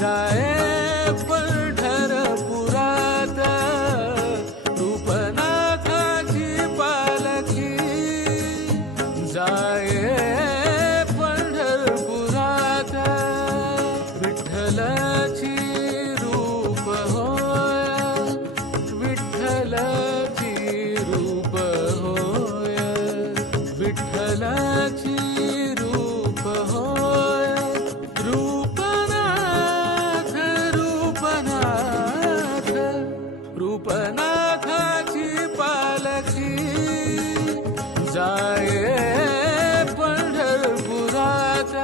जाये पंढरपुरात रूपनाथाची पालखी जाये पंढरपुरात विठ्ठलाची रूप होय विठ्ठलाची रूप होय विठ्ठलाची रूप होय रूपनाथ रूपनाथ रूपनाथाची पालखी जाये पंढरपुरात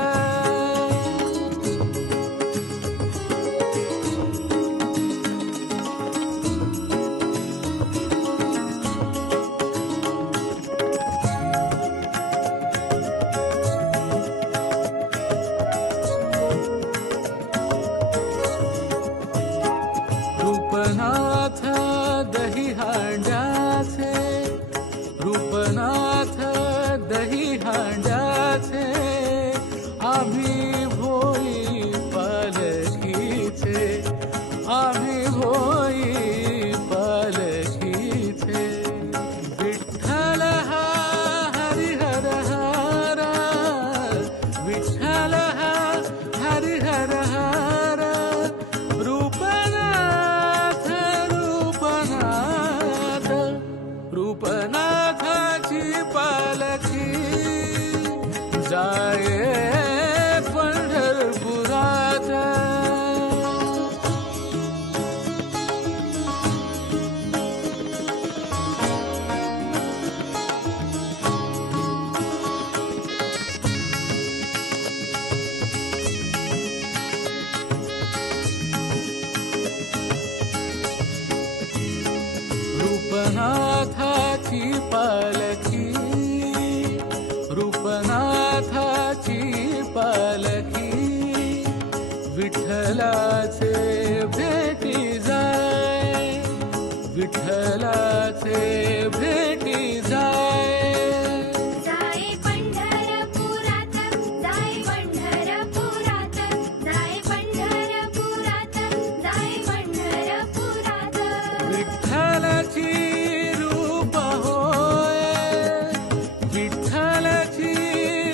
रूपनाथ दही हांड्याचे रूपनाथ दही हांड्याचे आम्ही भोई पालखीचे आम्ही भोई पालखीचे विठ्ठल हा हरिहर हरा विठ्ठल हा हरिहर हरा रूपनाथ रूपनाथ रूपनाथाची पालखी जाये पंढरपुरात रूपनाथाची पालखी रूपनाथाची पालखी विठ्ठलाचे भेटी जाय विठ्ठलाचे भेटी जाय जाये पंढरपुरात जाये पंढरपुरात जाये पंढरपुरात जाये पंढरपुरात विठ्ठलाची रूप होय विठ्ठलाची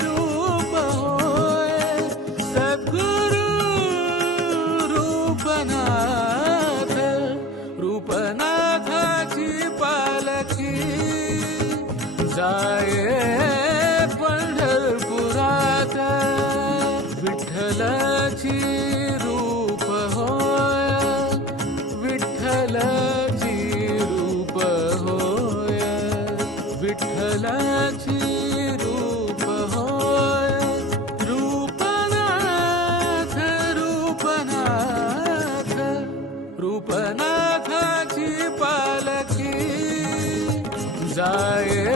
रूप होय सद्गुरु रूपनाथ रूपनाथाची पालखी जाये पंढरपुरात विठ्ठलाची रूप होय विठ्ठलाची रूप होय विठ्ठलाची रूप होय रूपनाथ रूपनाथ रूपनाथाची पालखी जाये